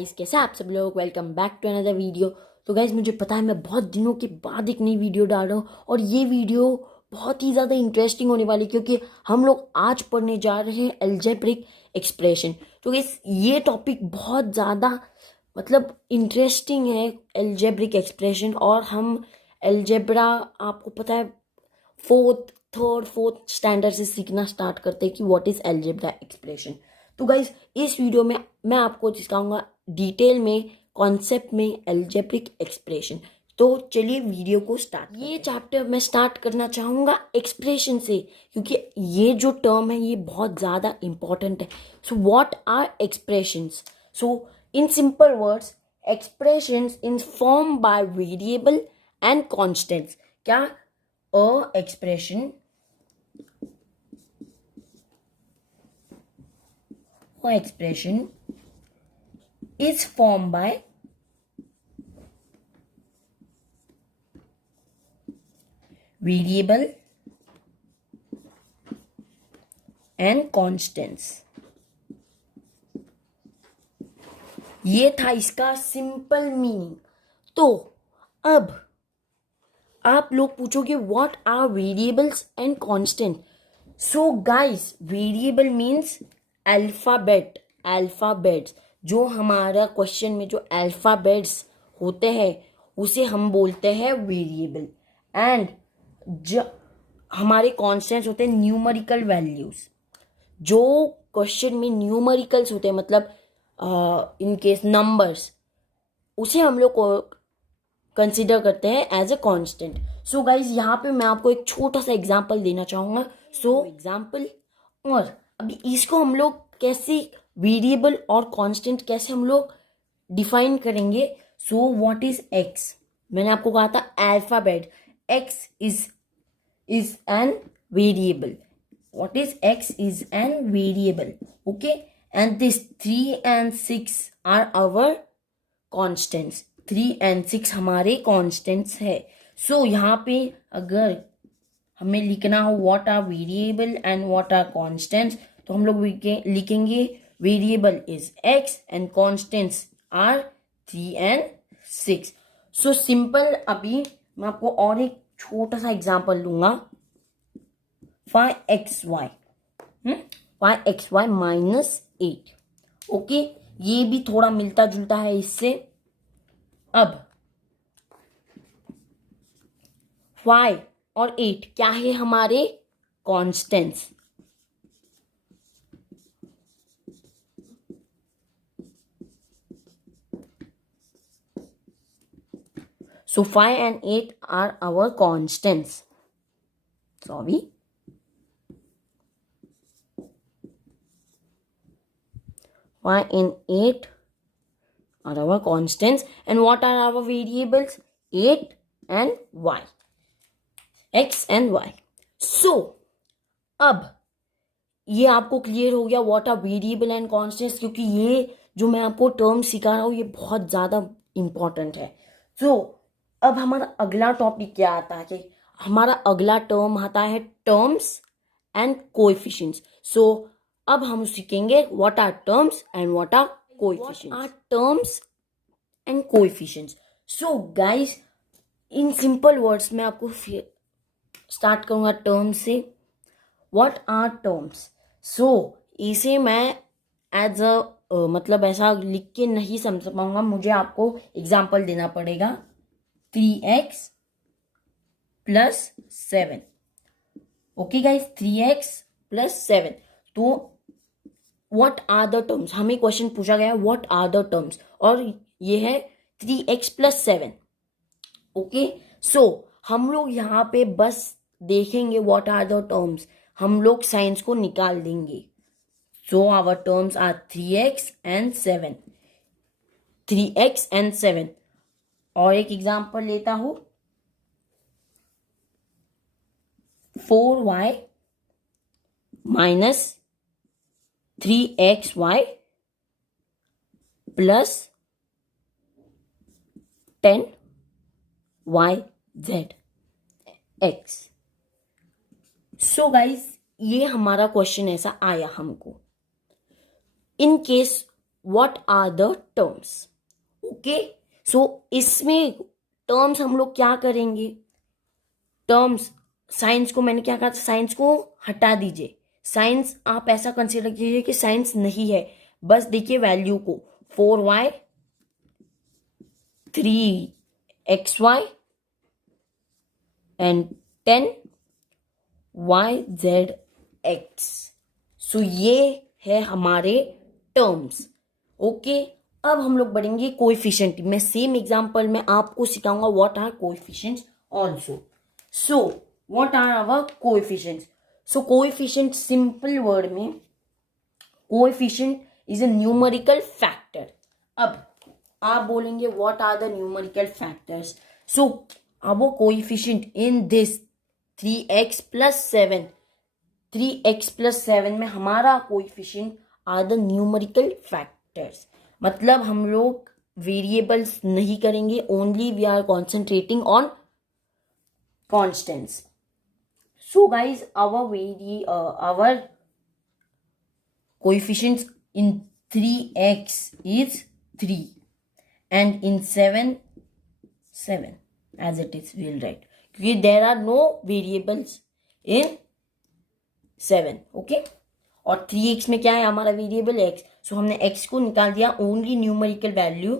Guys, कैसे आप सब लोग। Welcome back to another video. तो गाइस, मुझे पता है मैं बहुत दिनों के बाद एक नई वीडियो डाल रहा हूँ और ये वीडियो बहुत ही ज़्यादा इंटरेस्टिंग होने वाली, क्योंकि हम लोग आज पढ़ने जा रहे हैं अलजेब्रिक एक्सप्रेशन। तो गाइस, ये टॉपिक बहुत ज़्यादा इंटरेस्टिंग है, अलजेब्रिक एक्सप्रेशन। और हम अलजेब्रा, आपको पता है, थर्ड फोर्थ स्टैंडर्ड से सीखना स्टार्ट करते हैं कि व्हाट इज अलजेब्रा एक्सप्रेशन। तो गाइज, इस वीडियो में मैं आपको सिखाऊंगा डिटेल में, कॉन्सेप्ट में अलजेब्रिक एक्सप्रेशन। तो चलिए वीडियो को स्टार्ट। ये चैप्टर मैं स्टार्ट करना चाहूँगा एक्सप्रेशन से, क्योंकि ये जो टर्म है ये बहुत ज़्यादा इंपॉर्टेंट है। So what are expressions? So in simple words, expressions in form by variable and constants. क्या a expression is formed by variable and constants। ये था इसका सिंपल मीनिंग। तो अब आप लोग पूछोगे what are variables and constant. So guys, variable means alphabets. जो हमारा क्वेश्चन में जो अल्फाबेट्स होते हैं उसे हम बोलते हैं वेरिएबल। एंड जो हमारे कांस्टेंट्स होते हैं न्यूमेरिकल वैल्यूज। जो क्वेश्चन में न्यूमेरिकल्स होते हैं, इन केस नंबर्स, उसे हम लोग कंसिडर करते हैं as a constant. So guys, यहाँ पे मैं आपको एक छोटा सा एग्जांपल देना चाहूँगा। सो एग्जांपल, और अभी इसको हम लोग कैसे वेरिएबल और कांस्टेंट कैसे हम लोग डिफाइन करेंगे। So what is X? मैंने आपको कहा था alphabet. X is an variable. What is X? Is an variable. Okay, and this 3 and 6 are our constants. 3 and 6 हमारे कॉन्स्टेंट्स है। सो यहाँ पे अगर हमें लिखना हो what are variable and what are constants, तो हम लोग लिखेंगे variable is X and constants are 3 and 6। So simple. अभी मैं आपको और एक छोटा सा एग्जांपल दूंगा। 5xy -8। ओके, ये भी थोड़ा मिलता जुलता है इससे। अब 5 और 8 क्या है? हमारे constants. So 5 and 8 are our constants. Sorry. 5 and 8 are our constants. And what are our variables? 8 and y. X and y. So, अब ये आपको क्लियर हो गया what are variable and constants, क्योंकि ये जो मैं आपको टर्म सिखा रहा हूँ ये बहुत ज़्यादा इंपॉर्टेंट है। तो अब हमारा अगला टॉपिक क्या आता है? कि हमारा अगला टर्म आता है टर्म्स एंड कोएफिशिएंट्स। सो अब हम सीखेंगे what are terms and what are coefficients. What are terms and coefficients? So guys, in simple words में आपको स्टार्ट करूंगा टर्म्स से। What are terms? सो इसे मैं एज अ ऐसा लिख के नहीं समझ पाऊंगा, मुझे आपको एग्जाम्पल देना पड़ेगा। 3x + 7। Okay guys, 3x + 7। तो व्हाट आर द टर्म्स? हमें क्वेश्चन पूछा गया व्हाट आर द टर्म्स, और ये है 3x + 7। ओके, सो हम लोग यहाँ पे बस देखेंगे व्हाट आर द टर्म्स, हम लोग साइंस को निकाल देंगे। So our terms are 3x and 7। 3x and 7। और एक एग्जांपल लेता हूं, 4y - 3xy + 10yz x। So guys, ये हमारा क्वेश्चन ऐसा आया हमको। In case what are the terms. Okay, so इसमें टर्म्स हम लोग क्या करेंगे, टर्म्स साइंस को मैंने क्या कहा, साइंस को हटा दीजिए, साइंस आप ऐसा कंसिडर कीजिए कि साइंस नहीं है, बस देखिए वैल्यू को 4y 3xy एंड 10yzx. सो ये है हमारे टर्म्स. ओके, अब हम लोग बढ़ेंगे कोएफिशिएंट में. सेम एग्जांपल में आपको सिखाऊंगा what are coefficients also. So what are our coefficients. So coefficient simple word में coefficient is a numerical factor. अब आप बोलेंगे what are the numerical factors. So our coefficient in this 3x plus 7, 3x plus 7 में हमारा coefficient are the numerical factors. मतलब हम लोग variables नहीं करेंगे, only we are concentrating on constants. So guys our coefficients in 3x is 3 and in 7 as it is we'll write, क्योंकि there are no variables in 7. Okay, और 3x में क्या है हमारा वेरिएबल x. सो हमने x को निकाल दिया, ओनली न्यूमेरिकल वैल्यू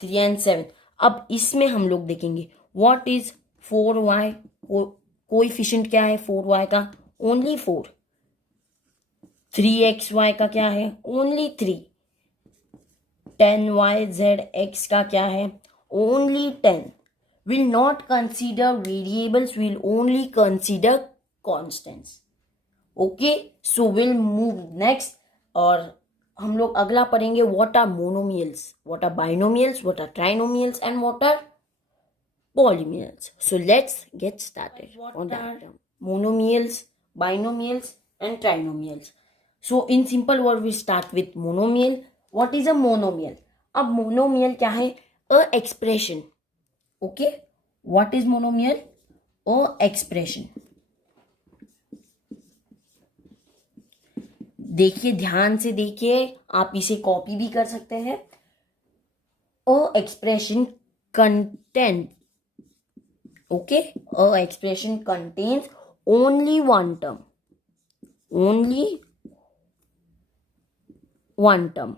3 and 7. अब इसमें हम लोग देखेंगे व्हाट इज 4y. कोएफिशिएंट क्या है 4y का, ओनली 4. 3xy का क्या है, ओनली 3. 10yzx का क्या है, only 10. Will not consider variables, will only consider constants. Okay, so we'll move next. और हम लोग अगला पढ़ेंगे what are monomials, what are binomials, what are trinomials and what are polynomials. So let's get started on that term. Monomials, binomials and trinomials. So in simple word we start with monomial. What is a monomial? अब monomial क्या है, a expression. ओके, what is monomial, ओ expression. देखिए ध्यान से देखिए, आप इसे कॉपी भी कर सकते हैं. A expression content. Okay, a expression contains only one term, only one term.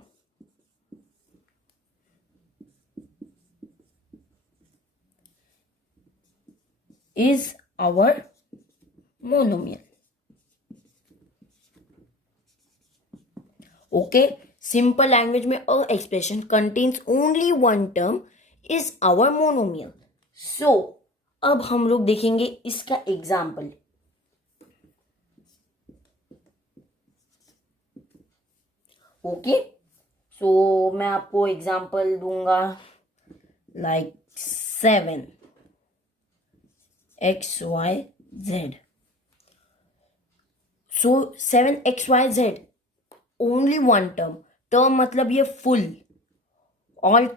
is our monomial. Okay, simple language में a expression contains only one term is our monomial. So अब हम लोग देखेंगे इसका एग्जाम्पल. ओके, सो मैं आपको example दूंगा like 7 XYZ. So 7XYZ only one term. Term मतलब ये full, all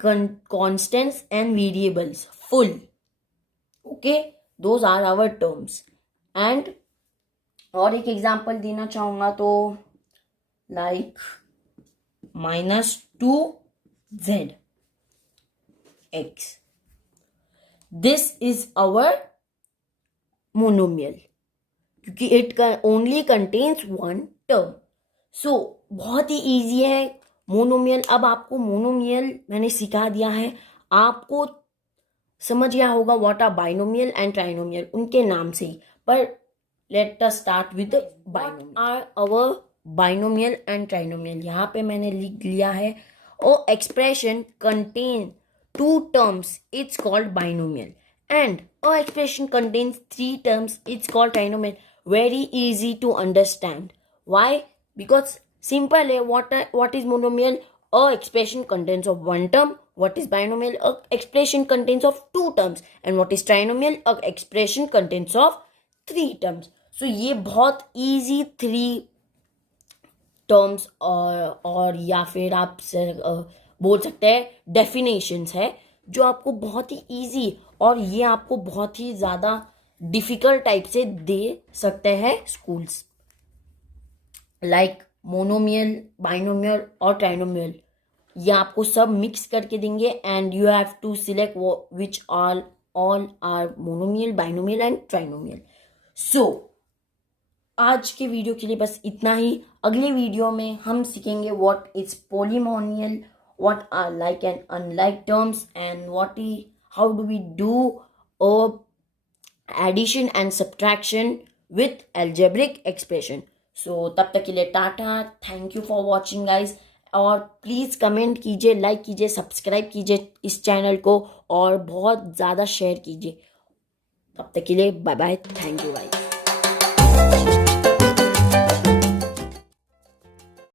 constants and variables full. Okay, those are our terms. And और एक एग्जाम्पल देना चाहूंगा तो like -2ZX. This is our monomial, क्योंकि it only contains one term. So बहुत ही इजी है मोनोमियल. अब आपको मोनोमियल मैंने सिखा दिया है, आपको समझ गया होगा what are binomial and trinomial उनके नाम से ही. पर let us start with binomial. Are our binomial and trinomial. यहाँ पे मैंने लिख लिया है a expression contain two terms, it's called binomial. And a expression contains 3 terms, it's called trinomial. Very easy to understand. Why? Because simple है. What is monomial? A expression contains of one term. What is binomial? A expression contains of 2 terms. And what is trinomial? A expression contains of 3 terms. So ये बहुत easy 3 terms और या फिर आप बोल सकते हैं definitions है, जो आपको बहुत ही इजी और ये आपको बहुत ही ज़्यादा डिफिकल्ट टाइप से दे सकते हैं स्कूल्स. लाइक मोनोमियल, बाइनोमियल और ट्राइनोमियल ये आपको सब मिक्स करके देंगे and you have to select which all are monomial, binomial and trinomial. So आज के वीडियो के लिए बस इतना ही. अगले वीडियो में हम सीखेंगे what is polynomial, what are like and unlike terms and how do we do addition and subtraction with algebraic expression. So तब तक के लिए Tata. Thank you for watching guys. और प्लीज़ कमेंट कीजिए, लाइक कीजिए, सब्सक्राइब कीजिए इस चैनल को और बहुत ज़्यादा शेयर कीजिए. तब तक के लिए bye bye. Thank you guys.